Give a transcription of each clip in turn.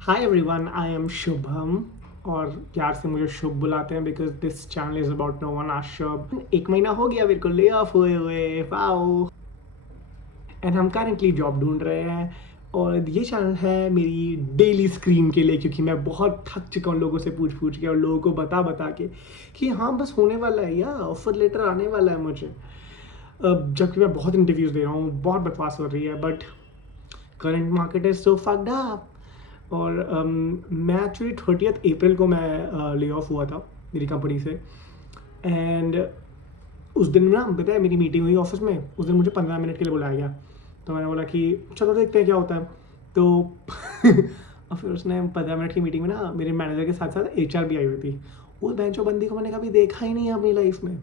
Hi everyone, I am Shubham और प्यार से मुझे शुभ बुलाते हैं because this channel is about no one आज शुभ। एक महीना हो गया मेरे को ले ऑफ हुए हुए वाओ, एंड हम करेंटली जॉब ढूंढ रहे हैं। और ये चैनल है मेरी डेली स्क्रीन के लिए, क्योंकि मैं बहुत थक चुका हूँ लोगों से पूछ पूछ के और लोगों को बता बता के कि हाँ बस होने वाला है या ऑफर लेटर आने वाला है मुझे। जबकि मैं बहुत इंटरव्यूज़ दे रहा हूँ, बहुत बकवास हो रही है, but current market is so fucked up. और मैं एक्चुअली 30 अप्रैल को मैं ले ऑफ हुआ था मेरी कंपनी से। एंड उस दिन ना पता है मेरी मीटिंग हुई ऑफिस में, उस दिन मुझे 15 मिनट के लिए बुलाया गया। तो मैंने बोला कि चलो देखते हैं क्या होता है। तो और फिर उसने 15 मिनट की मीटिंग में ना मेरे मैनेजर के साथ साथ एचआर भी आई हुई थी। उस बेंचो बंदी को मैंने कभी देखा ही नहीं है अपनी लाइफ में।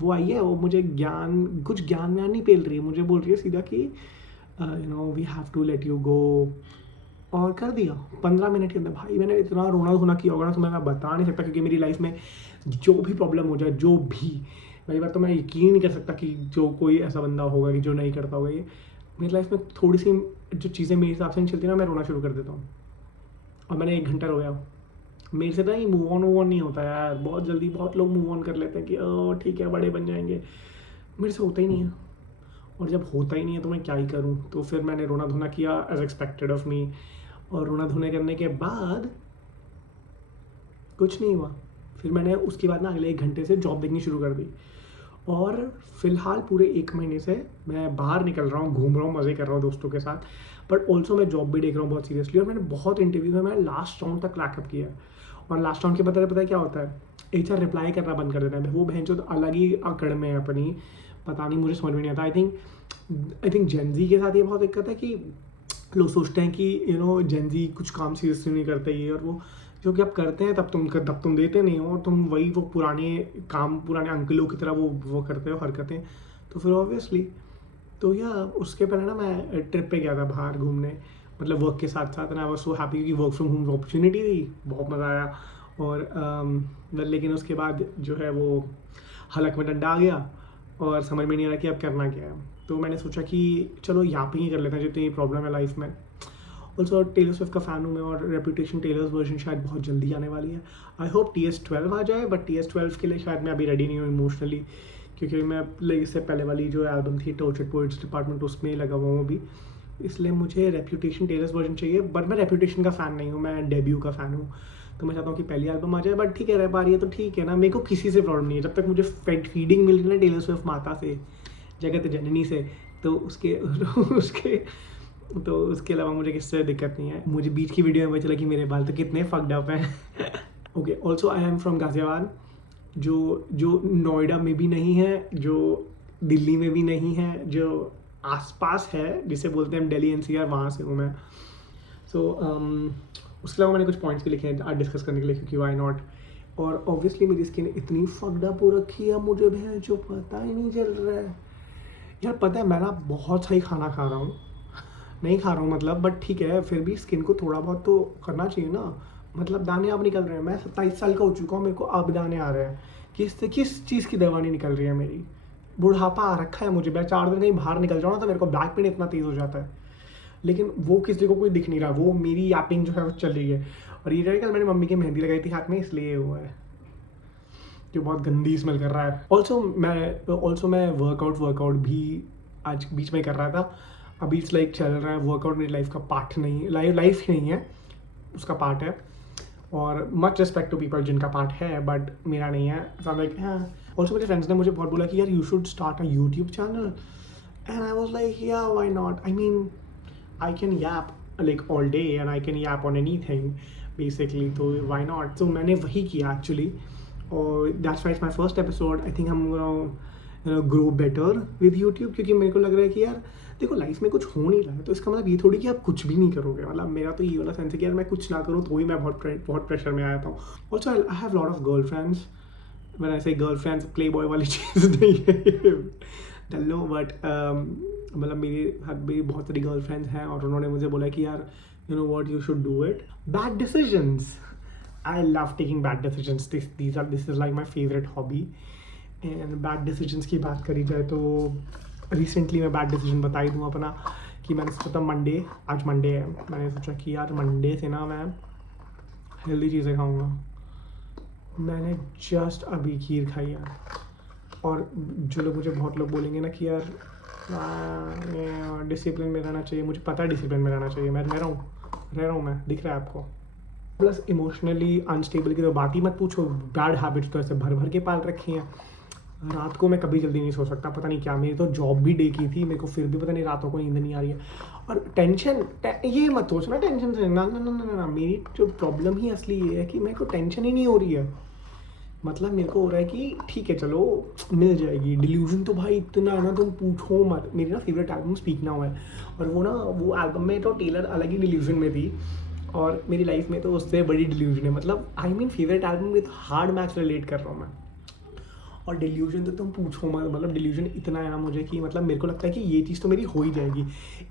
वो आई है, वो मुझे कुछ ज्ञान व्यान नहीं पेल रही है, मुझे बोल रही है सीधा कि we have to let you go. और कर दिया 15 मिनट के अंदर। भाई मैंने इतना रोना धोना किया होगा ना, तुम्हें मैं बता नहीं सकता, क्योंकि मेरी लाइफ में जो भी प्रॉब्लम हो जाए, जो भी, कई बार तो मैं यकीन नहीं कर सकता कि जो कोई ऐसा बंदा होगा कि जो नहीं करता होगा ये। मेरी लाइफ में थोड़ी सी जो चीज़ें मेरे हिसाब से नहीं चलती ना, मैं रोना शुरू कर देता हूँ। और मैंने 1 घंटा रोया। मेरे से ना ही मूव ऑन नहीं होता यार, बहुत जल्दी बहुत लोग मूव ऑन कर लेते हैं कि ओ ठीक है बड़े बन जाएंगे। मेरे से होता ही नहीं है। और जब होता ही नहीं है तो मैं क्या ही करूँ। तो फिर मैंने रोना धोना किया एज एक्सपेक्टेड ऑफ मी। और रोना धोना करने के बाद कुछ नहीं हुआ। फिर मैंने उसके बाद ना अगले 1 घंटे से जॉब देखनी शुरू कर दी। और फिलहाल पूरे 1 महीने से मैं बाहर निकल रहा हूँ, घूम रहा हूँ, मज़े कर रहा हूँ दोस्तों के साथ। बट ऑल्सो मैं जॉब भी देख रहा हूँ बहुत सीरियसली। और मैंने बहुत इंटरव्यू में मैं लास्ट राउंड तक क्रैकअप किया है। और लास्ट राउंड के पता है क्या होता है? एचआर रिप्लाई करना बंद कर देता है। वो बहन जो अलग ही अकड़ में है अपनी, पता नहीं, मुझे समझ में नहीं आता। आई थिंक जेनजी के साथ ये बहुत दिक्कत है कि लोग सोचते हैं कि जेनजी कुछ काम सीरियसली नहीं करते ये और वो। जो कि आप करते हैं तब तुम देते नहीं हो, और तुम वही वो पुराने काम, पुराने अंकलों की तरह वो करते हो हरकतें। तो फिर ऑब्वियसली, तो या उसके पहले ना मैं ट्रिप पे गया था बाहर घूमने, मतलब वर्क के साथ साथ। आई वाज सो हैप्पी क्योंकि वर्क फ्रॉम होम अपॉर्चुनिटी थी, बहुत मज़ा आया। और लेकिन उसके बाद जो है वो हलक में डंडा आ गया और समझ में नहीं आ रहा कि अब करना क्या है। तो मैंने सोचा कि चलो यहाँ पे ही कर लेते हैं जितनी प्रॉब्लम है लाइफ में। ऑल्सो टेलर स्विफ्ट का फ़ैन हूँ मैं, और रेपुटेशन टेलर्स वर्जन शायद बहुत जल्दी आने वाली है। आई होप TS12 आ जाए, बट TS12 के लिए शायद मैं अभी रेडी नहीं हूँ इमोशनली, क्योंकि मैं लाइक इससे पहले वाली जो एल्बम थी टॉर्चर्ड पोएट्स डिपार्टमेंट, उसमें लगा हुआ हूँ अभी। इसलिए मुझे रेपुटेशन टेलर्स वर्जन चाहिए, बट मैं रेपुटेशन का फ़ैन नहीं हूँ, मैं डेब्यू का फ़ैन हूँ। तो मैं चाहता हूँ कि पहली एल्बम आ जाए, बट ठीक है रह पा रही है तो ठीक है ना, मेरे को किसी से प्रॉब्लम नहीं है जब तक मुझे फीडिंग मिल रही है ना टेलर स्विफ्ट माता से, जगत जननी से। तो उसके उसके तो उसके अलावा मुझे किससे दिक्कत नहीं है। मुझे बीच की वीडियो में पता चला कि मेरे बाल तो कितने फक्ड अप हैं। Okay, also I am from Ghaziabad, जो जो नोएडा में भी नहीं है, जो दिल्ली में भी नहीं है, जो आसपास है, जिसे बोलते हैं हम दिल्ली NCR, वहाँ से हूँ मैं। सो उसके अलावा मैंने कुछ पॉइंट्स भी लिखे हैं आज डिस्कस करने के लिए, क्योंकि वाई नॉट। और ऑब्वियसली मेरी स्किन इतनी फक्ड अप हो रखी है, मुझे भी जो पता ही नहीं चल रहा है। यार पता है मैं ना बहुत सही खाना खा रहा हूँ, नहीं खा रहा हूँ मतलब, बट ठीक है फिर भी स्किन को थोड़ा बहुत तो करना चाहिए ना। मतलब दाने अब निकल रहे हैं, मैं 27 साल का हो चुका हूँ, मेरे को अब दाने आ रहे हैं। किस चीज़ की दवा नहीं निकल रही है मेरी? बुढ़ापा आ रखा है मुझे। मैं 4 दिन कहीं बाहर निकल जाऊँ ना तो मेरे को बैक पेन इतना तेज़ हो जाता है। लेकिन वो किसी को कोई दिख नहीं रहा, वो मेरी यापिंग जो है वो चल रही है। और ये कल मैंने मम्मी की मेहंदी लगाई थी हाथ में, इसलिए हुआ है जो बहुत गंदी स्मेल कर रहा है। ऑल्सो मैं वर्कआउट भी आज बीच में कर रहा था। अभी इट्स लाइक चल रहा है, वर्कआउट मेरी लाइफ का पार्ट नहीं, लाइफ ही नहीं है, उसका पार्ट है। और मच रिस्पेक्ट टू पीपल जिनका पार्ट है, बट मेरा नहीं है। लाइक हाँ। ऑल्सो मेरे फ्रेंड्स ने मुझे बहुत बोला कि यार you should start a YouTube channel, and I was like yeah why not. I mean I can yap like all day and I can yap on anything basically, तो why not? So मैंने वही किया actually, और that's why it's my first episode. I think I'm gonna grow better with YouTube, क्योंकि मेरे को लग रहा है कि यार देखो लाइफ में कुछ हो नहीं रहा है तो इसका मतलब ये थोड़ी कि आप कुछ भी नहीं करोगे। मतलब मेरा तो ये वाला सेंस है कि यार मैं कुछ ना करूँ तो ही मैं बहुत प्रेशर में आया था। Also I have lot of girl friends. when I say girlfriends, Playboy वाली चीज़ नहीं है डल्लो, बट मतलब मेरी बहुत सारी गर्लफ्रेंड्स हैं और उन्होंने मुझे बोला कि यार you know what, you should do it. Bad decisions, I love taking bad decisions, this is like my favourite hobby. And bad decisions की बात करी जाए तो रिसेंटली मैं बैड डिसीजन बता ही दूँ अपना, कि मैंने सोचा था आज मंडे है, मैंने सोचा कि यार मंडे से ना मैं हेल्दी चीज़ें खाऊंगा। मैंने जस्ट अभी खीर खाई यार। और जो लोग मुझे बहुत लोग बोलेंगे ना कि यार डिसिप्लिन में रहना चाहिए, मुझे पता है डिसिप्लिन में रहना चाहिए, मैं रह रहा हूँ मैं, दिख रहा है आपको। प्लस इमोशनली अनस्टेबल की तो बात ही मत पूछो, बैड हैबिट्स तो ऐसे भर भर के पाल रखी हैं। रात को मैं कभी जल्दी नहीं सो सकता, पता नहीं क्या, मेरी तो जॉब भी डे की थी, मेरे को फिर भी पता नहीं रातों को नींद नहीं आ रही है। और ये मत सोचना टेंशन से, ना ना ना ना ना, मेरी जो प्रॉब्लम ही असली ये है कि मेरे को टेंशन ही नहीं हो रही है। मतलब मेरे को हो रहा है कि ठीक है चलो मिल जाएगी। डिल्यूजन तो भाई इतना है ना, तुम पूछो मत। मेरी ना फेवरेट एल्बम स्पीक नाउ है, और वो एल्बम में तो टेलर अलग ही डिल्यूजन में थी, और मेरी लाइफ में तो उससे बड़ी डिल्यूजन है। मतलब I mean favourite album with hard match relate कर रहा हूँ मैं। और डिल्यूजन तो तुम पूछो मत, मतलब डिल्यूजन इतना है ना मुझे कि मतलब मेरे को लगता है कि ये चीज़ तो मेरी हो ही जाएगी,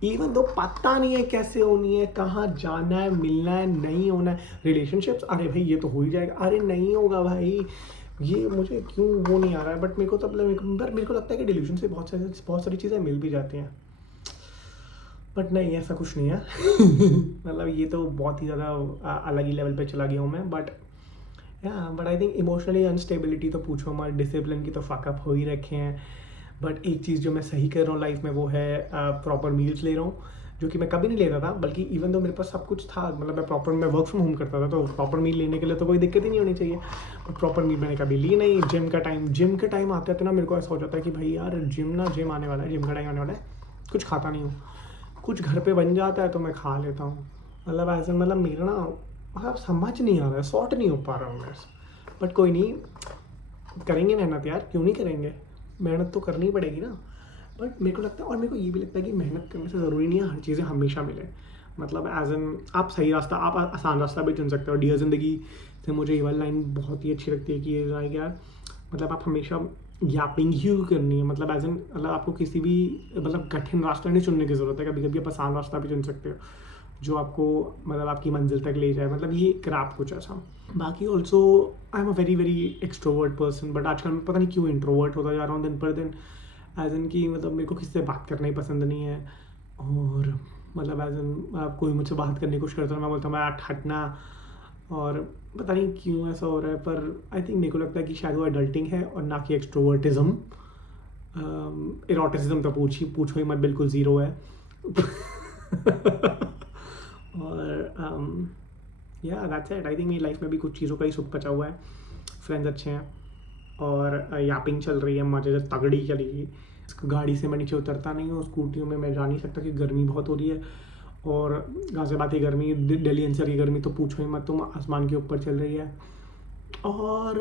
इवन दो पता नहीं है कैसे होनी है, कहाँ जाना है, मिलना है, नहीं होना है। रिलेशनशिप्स, अरे भाई ये तो हो ही जाएगा, अरे नहीं होगा भाई, ये मुझे क्यों वो नहीं आ रहा है। बट मेरे को तो मेरे को लगता है कि डिल्यूजन से बहुत सारी चीज़ें मिल भी जाती हैं। बट नहीं, ऐसा कुछ नहीं है। मतलब ये तो बहुत ही ज़्यादा अलग ही लेवल पे चला गया हूँ मैं। But I think emotionally instability तो पूछो, हमारे डिसिप्लिन की तो फकअप हो ही रखे हैं। बट एक चीज़ जो मैं सही कर रहा हूँ लाइफ में वो है प्रॉपर मील्स ले रहा हूँ, जो कि मैं कभी नहीं लेता था। बल्कि इवन तो मेरे पास सब कुछ था, मतलब मैं वर्क फ्रॉम होम करता था, तो प्रॉपर मील लेने के लिए तो कोई दिक्कत ही नहीं होनी चाहिए। बट प्रॉपर मील मैंने कभी ली नहीं। जिम का टाइम आते आते ना मेरे को ऐसा हो जाता है कि भाई यार जिम आने वाला है, जिम का टाइम आने वाला है, कुछ खाता नहीं हूँ। कुछ घर पे बन जाता है तो मैं खा लेता हूँ। मतलब ऐसे मतलब मेरा ना मतलब समझ नहीं आ रहा है, सॉर्ट नहीं हो पा रहा हूँ मैं। बट कोई नहीं, करेंगे मेहनत यार, क्यों नहीं करेंगे, मेहनत तो करनी ही पड़ेगी ना। बट मेरे को लगता है, और मेरे को ये भी लगता है कि मेहनत करने से ज़रूरी नहीं है हर चीज़ें हमेशा मिले। मतलब एज एन आप सही रास्ता, आप आसान रास्ता भी चुन सकते हो। डियर ज़िंदगी से मुझे ये वाली लाइन बहुत ही अच्छी लगती है कि ये लाइक यार, मतलब आप हमेशा यापिंग ही करनी है। मतलब एज एन मतलब आपको किसी भी मतलब कठिन रास्ता नहीं चुनने की ज़रूरत है, कभी कभी आप आसान रास्ता भी चुन सकते हो जो आपको मतलब आपकी मंजिल तक ले जाए। मतलब ये क्रैप कुछ ऐसा। बाकी also I am a very very extrovert person, but आजकल मैं पता नहीं क्यों इंट्रोवर्ट होता जा रहा हूँ दिन पर दिन। एज इन कि मतलब मेरे को किसी से बात करना ही पसंद नहीं है। और मतलब एज इन कोई मुझसे बात करने की कोशिश करता है, मैं बोलता हूँ मैं हटना। और पता नहीं क्यों ऐसा हो रहा है, पर आई थिंक मेरे को लगता है कि शायद वो एडल्टिंग है और ना कि एक्सट्रोवर्टिज्म। इरोटिसिज्म तो पूछो ही मत, बिल्कुल ज़ीरो है। और या दैट्स इट। आई थिंक मेरी लाइफ में भी कुछ चीज़ों का ही सुख बचा हुआ है। फ्रेंड्स अच्छे हैं, और यापिंग चल रही है, मजे से तगड़ी चलेगी। गाड़ी से मैं नीचे उतरता नहीं हूँ, स्कूटियों में मैं जा नहीं सकता कि गर्मी बहुत हो रही है। और गाज़ियाबाद की गर्मी, दिल्ली एनसीआर की गर्मी तो पूछो ही मत, तुम आसमान के ऊपर चल रही है। और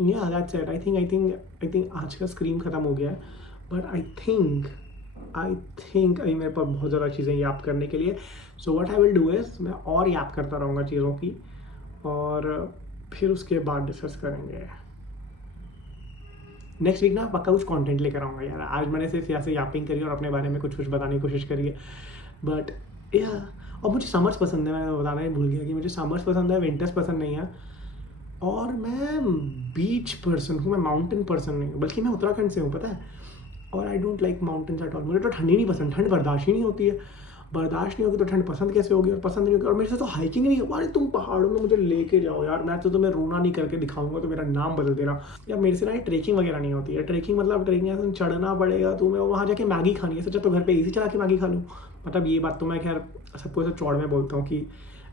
या दैट्स इट। आई थिंक आज का स्क्रीम ख़त्म हो गया है। बट आई थिंक अभी मेरे पास बहुत ज़्यादा चीज़ें याद करने के लिए। So what I will do is मैं और याद करता रहूँगा चीज़ों की, और फिर उसके बाद डिस्कस करेंगे। नेक्स्ट वीक ना पक्का कुछ कंटेंट लेकर आऊँगा यार। आज मैंने सिर्फ यहाँ से यापिंग करी और अपने बारे में कुछ बताने की कोशिश करी है। बट या, और मुझे समर्स पसंद है, मैं बताना ही भूल गया कि मुझे समर्स पसंद है, विंटर्स पसंद नहीं है। और मैं बीच पर्सन हूँ, मैं माउंटेन पर्सन नहीं हूँ, बल्कि मैं उत्तराखंड से हूँ, पता है। और I don't like mountains at all. मुझे तो ठंड ही नहीं पसंद, ठंड बर्दाश्त ही नहीं होती है। बर्दाश्त नहीं होगी तो ठंड पसंद कैसे होगी, और पसंद नहीं होगी, और मेरे से तो हाइकिंग नहीं हो। अरे तुम पहाड़ों में मुझे लेके जाओ यार, मैं तो तुम्हें रोना नहीं करके दिखाऊंगा तो मेरा नाम बदल देना। या मेरे से ना ट्रेकिंग वगैरह नहीं होती है। ट्रेकिंग मतलब ट्रेकिंग ऐसा चढ़ना पड़ेगा, तुम्हें वहाँ जाके मैगी खानी है, सोचा तो घर पे एसी चला के मैगी खा लूँ। मतलब ये बात तो मैं खैर सबको ऐसा चौड़ में बोलता हूँ कि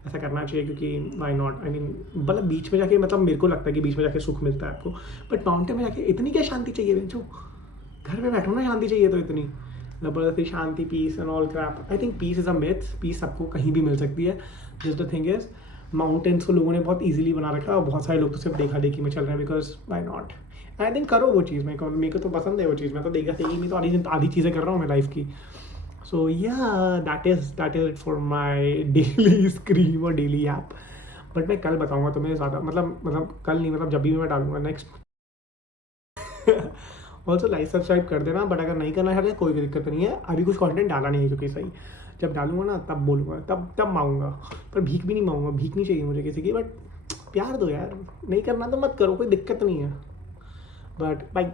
ऐसा करना चाहिए, क्योंकि वाई नॉट। आई मीन मतलब बीच में जाके, मतलब मेरे को लगता है कि बीच में जाके सुख मिलता है आपको, बट माउंटेन में जाके इतनी क्या शांति चाहिए बेंचो, घर पे बैठो ना, शांति चाहिए तो इतनी ज़बरदस्ती शांति, peace and all crap. I think peace is a myth, peace सबको कहीं भी मिल सकती है। Just the thing is mountains को लोगों ने बहुत ईजिली बना रखा है, और बहुत सारे लोग तो सिर्फ देखा देखी में चल रहे हैं, because why not. I think करो वो चीज़, मेरे को तो पसंद है वो चीज़, मैं तो देखा देखी नहीं तो आधी चीज़ें कर रहा हूँ मैं लाइफ की। सो या that is it for my daily scream और डेली ऐप। बट मैं कल बताऊँगा तुम्हें ज़्यादा, मतलब कल नहीं, मतलब जब भी मैं डालूंगा नेक्स्ट। ऑल्सो लाइक सब्सक्राइब कर देना, बट अगर नहीं करना है कोई भी दिक्कत नहीं है, अभी कुछ कंटेंट डाला नहीं है क्योंकि सही। जब डालूंगा ना तब बोलूँगा, तब मांगूंगा। पर भीख भी नहीं मांगूंगा, भीख नहीं चाहिए मुझे किसी की, बट प्यार दो यार। नहीं करना तो मत करो, कोई दिक्कत नहीं है। But by.